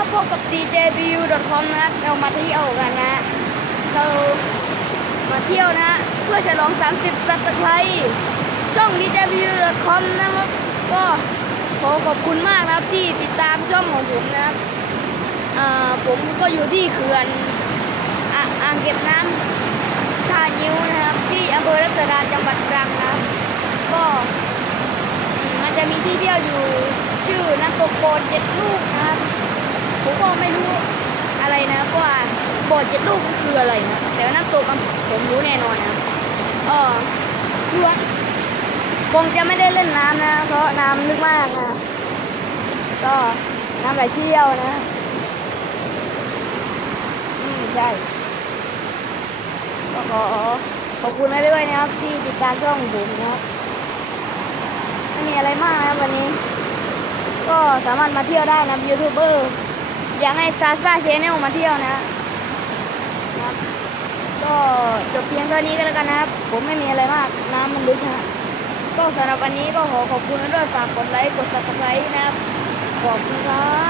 ครับพบกับ djbu.com นะครับเรามาเที่ยวกันนะ เรามาเที่ยวนะ เพื่อฉลอง 30 สับสไครช่อง djbu.com นะครับ ก็ขอขอบคุณมากนะครับที่ติดตามช่องของผมนะครับผมก็อยู่ที่เขื่อนอ่างเก็บน้ำท่านิ้วนะครับ ที่อำเภอรัศดาจังหวัดตรังนะครับ ก็มันจะมีที่เที่ยวอยู่ชื่อน้ำตกโบสถ์เจ็ดลูกนะ ผมก็ไม่รู้อะไรนะว่าบสถ์เจ็ดลูกคืออะไรนะแต่ว่าน้ำตกผมรู้แน่นอนนะเออคือว่าคงจะไม่ได้เล่นน้ำนะ เพราะน้ำลึกมากนะก็น้ำไหลเชี่ยวนะอืมใช่ก็ขอขอบคุณนะด้วยนะครับ ที่ติดตามช่องผมนะครับไม่มีอะไรมากนะวันนี้ ก็สามารถมาเที่ยวได้นะยูทูบเบอร์ อยากให้ซาซาเชนแนลมาเที่ยวนะครับ ก็จบเพียงเท่านี้ก็แล้วกันนะครับ ผมไม่มีอะไรมาก น้ำมันลึกนะก็สำหรับวันนี้ก็ขอขอบคุณด้วยฝากกดไลค์ กดซับสไครต์นะครับ ขอบคุณครับ